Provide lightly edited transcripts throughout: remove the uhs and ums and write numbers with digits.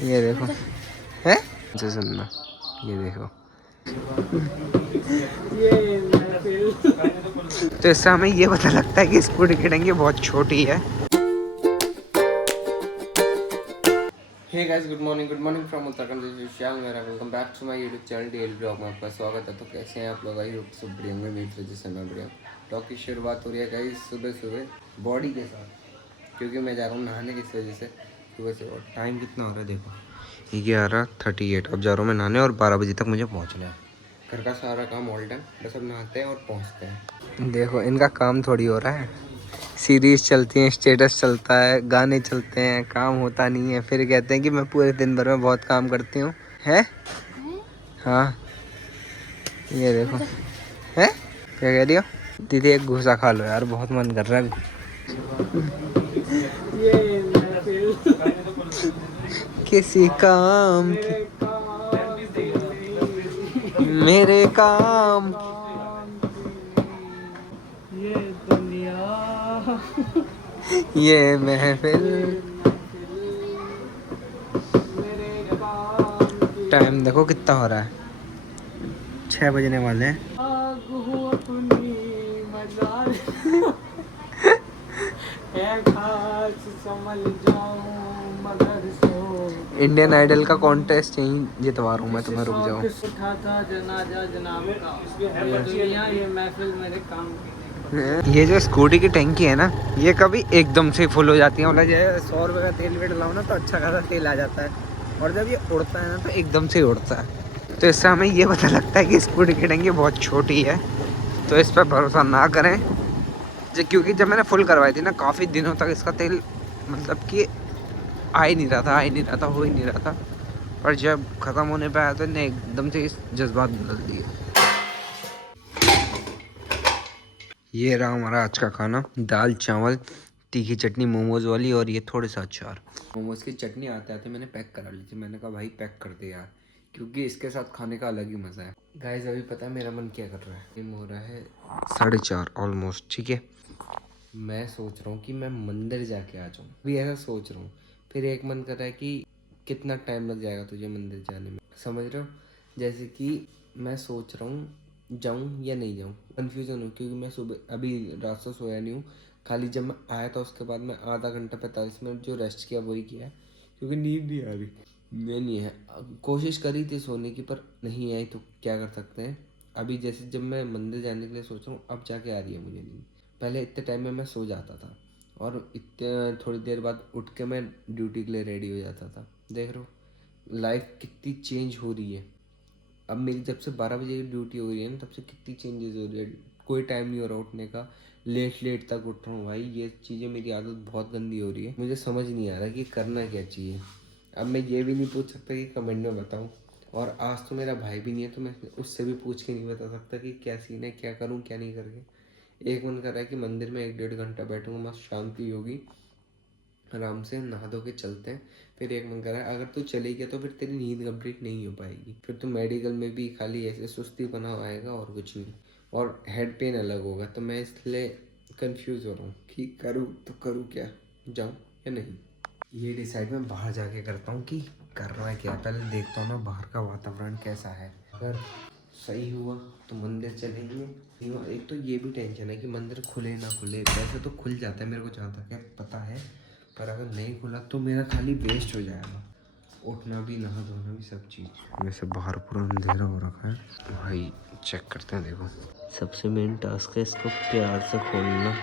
ये देखो है से सुनना, ये देखो तो इससे हमें ये पता लगता है कि स्कूटी की टंकी बहुत छोटी है। Hey guys, good morning from Uttarakhand. This is Vishal मेरा, welcome back to my YouTube channel daily blog में आपका स्वागत है। तो कैसे हैं आप लोग? आई होप सब बढ़िया होंगे। मेरी वजह से मैं बढ़िया। ब्लॉग की शुरुआत हो रही है गाइस सुबह सुबह बॉडी के साथ, क्योंकि मैं जा रहा हूँ नहाने। किस वजह से? सुबह से। और टाइम कितना हो रहा है देखो, 11:38। अब जा रहा हूँ मैं नहाने और 12 बजे तक मुझे पहुँचना है। घर का सारा काम ऑल डन, बस अब नहाते हैं और पहुँचते हैं। देखो इनका काम थोड़ी हो रहा है, सीरीज चलती हैं, स्टेटस चलता है, गाने चलते हैं, काम होता नहीं है। फिर कहते हैं कि मैं पूरे दिन भर में बहुत काम करती हूँ। है हाँ, ये देखो है, क्या कह रही हो दीदी? एक घूसा खा लो यार, बहुत मन कर रहा है। किसी काम मेरे काम ये दुनिया ये महफिल। टाइम देखो कितना हो रहा है, 6 बजने वाले हैं। इंडियन आइडल का कॉन्टेस्ट यहीं जितवा रहा हूँ मैं तुम्हें, रुक जाओ। ये जो स्कूटी की टैंकी है ना, ये कभी एकदम से फुल हो जाती है। मतलब ये 100 रुपये का तेल वेल लाओ ना तो अच्छा खासा तेल आ जाता है, और जब ये उड़ता है ना तो एकदम से उड़ता है। तो इससे हमें ये पता लगता है कि स्कूटी की टैंकी बहुत छोटी है, तो इस पर भरोसा ना करें। क्योंकि जब मैंने फुल करवाई थी ना, काफ़ी दिनों तक इसका तेल मतलब कि आ ही नहीं रहा था, हो ही नहीं रहा था। पर जब ख़त्म होने पे आया तो इन्हें एकदम से इस जज्बात बदल दिए। ये रहा हमारा आज का खाना, दाल चावल, तीखी चटनी मोमोज वाली, और ये थोड़े सा अचार। मोमोज की चटनी आते आते मैंने पैक करा ली थी। मैंने कहा भाई पैक कर दे यार, क्योंकि इसके साथ खाने का अलग ही मज़ा है। गाइस अभी पता है मेरा मन क्या कर रहा है? टाइम हो रहा है 4:30 ऑलमोस्ट, ठीक है। मैं सोच रहा हूँ कि मैं मंदिर जाके आ जाऊँ, अभी ऐसा सोच रहा हूँ। फिर एक मन कर रहा है कि कितना टाइम लग जाएगा तुझे मंदिर जाने में, समझ रहे हो? जैसे कि मैं सोच रहा हूँ जाऊँ या नहीं जाऊँ, कन्फ्यूज़न हो, क्योंकि मैं सुबह अभी रात से सोया नहीं हूँ। खाली जब मैं आया था उसके बाद मैं आधा घंटा 45 मिनट जो रेस्ट किया वही किया है, क्योंकि नींद नहीं आ रही। मैं नहीं है, कोशिश करी थी सोने की पर नहीं आई, तो क्या कर सकते हैं। अभी जैसे जब मैं मंदिर जाने के लिए सोच रहा हूँ, अब जाके आ रही है मुझे नींद। पहले इतने टाइम में मैं सो जाता था, और इतने थोड़ी देर बाद उठ के मैं ड्यूटी के लिए रेडी हो जाता था। देख रहे हो लाइफ कितनी चेंज हो रही है। अब मेरी जब से 12 बजे की ड्यूटी हो रही है ना, तब से कितनी चेंजेस हो रही है। कोई टाइम नहीं हो रहा उठने का, लेट तक उठ रहा हूँ भाई। ये चीज़ें, मेरी आदत बहुत गंदी हो रही है। मुझे समझ नहीं आ रहा कि करना क्या चाहिए। अब मैं ये भी नहीं पूछ सकता कि कमेंट में बताऊँ, और आज तो मेरा भाई भी नहीं है, तो मैं उससे भी पूछ के नहीं बता सकता कि क्या सीन है, क्या करूँ क्या नहीं करके। एक मन कर रहा है कि मंदिर में 1-1.5 घंटा बैठूंगा, मस्त शांति होगी, आराम से नहा धो के चलते हैं। फिर एक मन कर रहा है, अगर तू चली गया तो फिर तेरी नींद कंप्लीट नहीं हो पाएगी। फिर तो मेडिकल में भी खाली ऐसे सुस्ती बना आएगा और कुछ नहीं, और हेड पेन अलग होगा। तो मैं इसलिए कंफ्यूज हो रहा हूँ कि करूँ तो करूँ क्या, जाऊँ या नहीं। ये डिसाइड मैं बाहर जाके करता हूँ कि करना है क्या। पहले देखता हूँ ना बाहर का वातावरण कैसा है। अगर सही हुआ तो मंदिर चलेंगे, नहीं हुआ, एक तो ये भी टेंशन है कि मंदिर खुले ना खुले। वैसे तो खुल जाता है मेरे को जहाँ तक है पता है, पर अगर नहीं खुला तो मेरा खाली वेस्ट हो जाएगा, उठना भी, नहा धोना भी, सब चीज़। वैसे बाहर पूरा अंधेरा हो रखा है भाई, चेक करते हैं। देखो सबसे मेन टास्क है इसको प्यार से खोलना,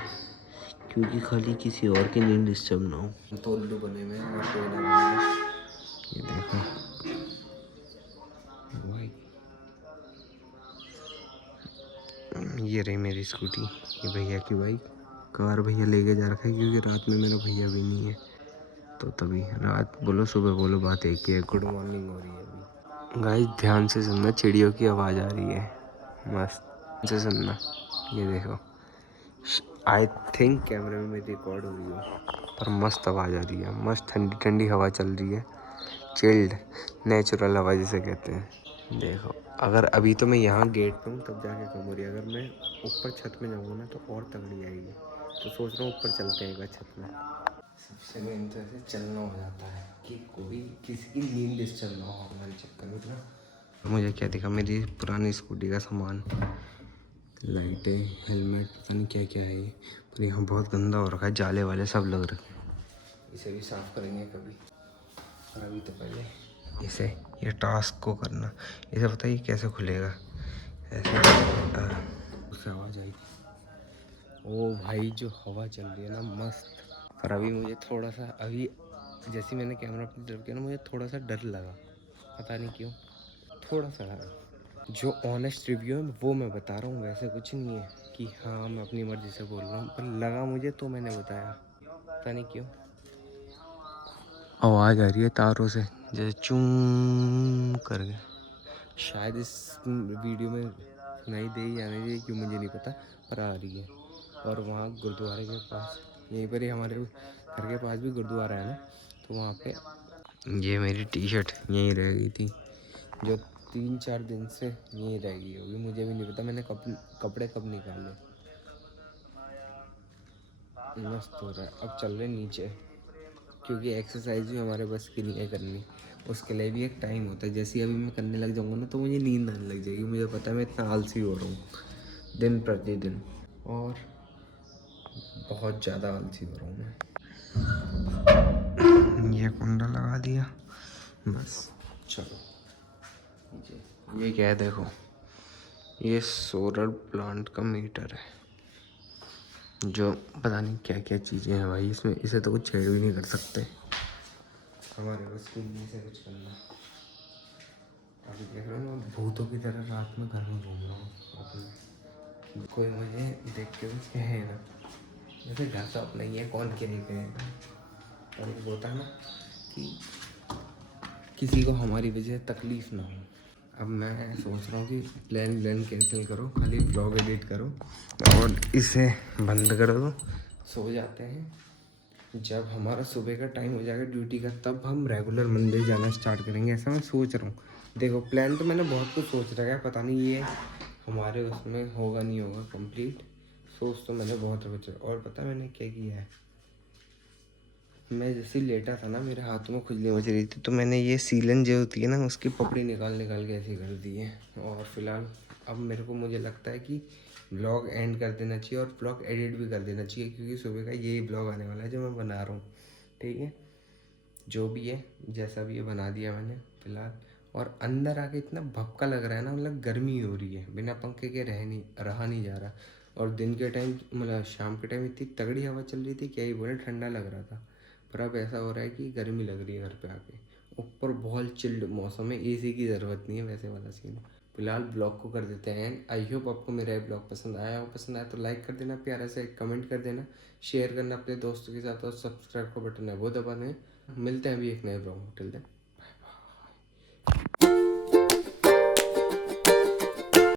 क्योंकि खाली किसी और की नींद डिस्टर्ब ना हो। तो उल्लू बने हुए हैं और कोई ना बने। ये देखो भाई, ये रही मेरी स्कूटी, ये भैया की बाइक। कार भैया लेके जा रखा है, क्योंकि रात में मेरा भैया भी नहीं है, तो तभी रात बोलो सुबह बोलो बात एक ही है। गुड मॉर्निंग हो रही है अभी। गाइस ध्यान से सुनना, चिड़ियों की आवाज़ आ रही है, मस्त से सुनना। ये देखो, आई थिंक कैमरे में मेरी रिकॉर्ड हो रही है, पर मस्त आवाज़ आ रही है। मस्त ठंडी ठंडी हवा चल रही है, चिल्ड नेचुरल हवा जिसे कहते हैं। देखो अगर अभी तो मैं यहाँ गेट पे हूँ तब जाके कम हो रही है, अगर मैं ऊपर छत में जाऊँगा ना तो और तगड़ी आएगी। तो सोच रहा हूँ ऊपर चलते हैं एक बार छत में। सबसे मेन तो ऐसे चलना हो जाता है, कि कोई किसी की नींद डिस्टर्ब ना हो हमारे चक्कर में ना। तो मुझे क्या दिखा, मेरी पुरानी स्कूटी का सामान, लाइटें, हेलमेट, पता नहीं क्या क्या है ये। पर यहाँ बहुत गंदा हो रखा है, जाले वाले सब लग रखे हैं। इसे भी साफ़ करेंगे कभी, और अभी तो पहले इसे, ये टास्क को करना। इसे पता है कैसे खुलेगा, ऐसे उससे आवाज़ आई थी। ओ भाई जो हवा चल रही है ना मस्त। पर अभी मुझे थोड़ा सा, अभी जैसे मैंने कैमरा अपनी तरफ किया ना, मुझे थोड़ा सा डर लगा, पता नहीं क्यों, थोड़ा सा लगा। जो ऑनेस्ट रिव्यू है वो मैं बता रहा हूँ, वैसे कुछ नहीं है कि हाँ मैं अपनी मर्ज़ी से बोल रहा हूँ, पर लगा मुझे तो मैंने बताया, पता नहीं क्यों। आवाज़ आ रही है तारों से, जैसे चूं करके। शायद इस वीडियो में सुनाई दे या नहीं दे, क्यों मुझे नहीं पता, पर आ रही है। और वहाँ गुरुद्वारे के पास, यहीं पर ही हमारे घर के पास भी गुरुद्वारा है ना, तो वहाँ पे ये मेरी टी शर्ट यहीं रह गई थी, जो 3-4 दिन से यहीं रह गई होगी, मुझे भी नहीं पता मैंने कपड़े कब निकाले। मस्त हो रहा है। अब चल रहे नीचे, क्योंकि एक्सरसाइज भी हमारे बस की नहीं है करनी, उसके लिए भी एक टाइम होता है। जैसे अभी मैं करने लग जाऊँगा ना, तो मुझे नींद आने लग जाएगी। मुझे पता है मैं इतना आलसी हो रहा हूँ दिन प्रतिदिन, और बहुत ज़्यादा आलसी हो रहा हूँ मैं। ये कुंडा लगा दिया, बस चलो। ये क्या है देखो, ये सोलर प्लांट का मीटर है, जो पता नहीं क्या क्या चीज़ें हैं भाई इसमें। इसे तो कुछ छेड़ भी नहीं कर सकते, हमारे बस की नहीं से कुछ करना। अभी देख रहे हो मैं भूतों की तरह रात में घर में घूम रहा हूँ अपने, कोई मुझे देख के कुछ कहे ना, जैसे घर तो अपना ही है, कौन क्या ही कहेगा। और एक होता है ना कि किसी को हमारी वजह से तकलीफ़ ना हो। अब मैं सोच रहा हूँ कि प्लान कैंसिल करो, खाली ब्लॉग एडिट करो और इसे बंद कर दो, सो जाते हैं। जब हमारा सुबह का टाइम हो जाएगा ड्यूटी का, तब हम रेगुलर मंदिर जाना स्टार्ट करेंगे, ऐसा मैं सोच रहा हूँ। देखो प्लान तो मैंने बहुत कुछ सोच रखा है, पता नहीं ये हमारे उसमें होगा नहीं होगा कंप्लीट। सोच तो मैंने बहुत कुछ, और पता है मैंने क्या किया है। मैं जैसे लेटा था ना, मेरे हाथों में खुजली मच रही थी, तो मैंने ये सीलन जो होती है ना, उसकी पपड़ी निकाल के ऐसे कर दी है। और फिलहाल अब मेरे को मुझे लगता है कि ब्लॉग एंड कर देना चाहिए और ब्लॉग एडिट भी कर देना चाहिए, क्योंकि सुबह का यही ब्लॉग आने वाला है जो मैं बना रहा हूँ। ठीक है, जो भी है जैसा भी ये बना दिया मैंने फिलहाल। और अंदर आके इतना भपका लग रहा है ना, मतलब गर्मी हो रही है, बिना पंखे के रहा नहीं जा रहा। और दिन के टाइम, मतलब शाम के टाइम इतनी तगड़ी हवा चल रही थी, क्या ही बोले, ठंडा लग रहा था। पर अब ऐसा हो रहा है कि गर्मी लग रही है घर पे आके। ऊपर बहुत चिल्ड मौसम है, एसी की ज़रूरत नहीं है, वैसे वाला सीन। फिलहाल ब्लॉग को कर देते हैं। आई होप आपको मेरा ये ब्लॉग पसंद आया हो। पसंद आया तो लाइक कर देना, प्यारा सा एक कमेंट कर देना, शेयर करना अपने दोस्तों के साथ, और सब्सक्राइब का बटन है वो दबा दें। मिलते हैं अभी एक नए ब्लॉग में, टिल देन।